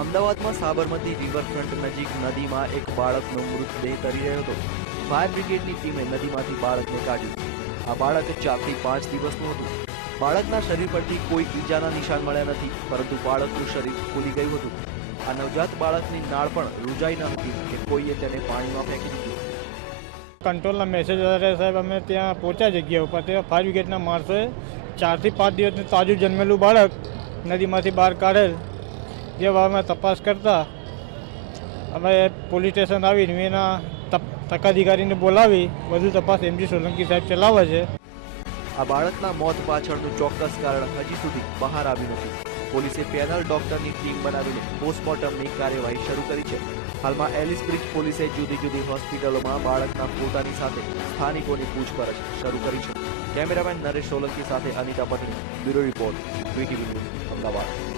અમદાવાદમાં સાબરમતી રિવરફ્રન્ટ નજીક નદીમાં એક બાળકનો મૃતદેહ તરી રહ્યો હતો. ફાયર બ્રિગેડની ટીમે નદીમાંથી બાળકને કાઢ્યું. આ બાળક 4 થી 5 દિવસનું હતું. બાળકના શરીર પરથી કોઈ ઈજાના નિશાન મળ્યા નથી, પરંતુ બાળકનું શરીર ફૂલી ગયું હતું. આ નવજાત બાળકની નાળ પણ રૂજાઈ ન હતી કે કોઈએ તેને પાણીમાં ફેંકી દીધું. કંટ્રોલના મેસેજ આધારે સાહેબ અમે ત્યાં પહોંચ્યા જગ્યા ઉપર. ત્યાં ફાયર બ્રિગેડના માણસોએ 4 થી 5 દિવસનું તાજું જન્મેલું બાળક નદીમાંથી બહાર કાઢેલ. જે અમે તપાસ કરતા અમે પોલીસ સ્ટેશન આવીને એના તકાધિકારીને બોલાવી વધુ તપાસ MG સોલંકી સાહેબ ચલાવે છે. આ બાળકના મોત પાછળનું ચોક્કસ કારણ હજી સુધી બહાર આવ્યું નથી. પોલીસે પેનલ ડોક્ટરની ટીમ બનાવીને પોસ્ટમોર્ટમની કાર્યવાહી શરૂ કરી છે. હાલમાં એલિસ બ્રિજ પોલીસે જુદી જુદી હોસ્પિટલોમાં બાળકના ફોટાની સાથે સ્થાનિકોની પૂછપરછ શરૂ કરી છે. કેમેરામેન નરેશ સોલંકી સાથે Anita Patel, bureau report, VTV news, Ahmedabad.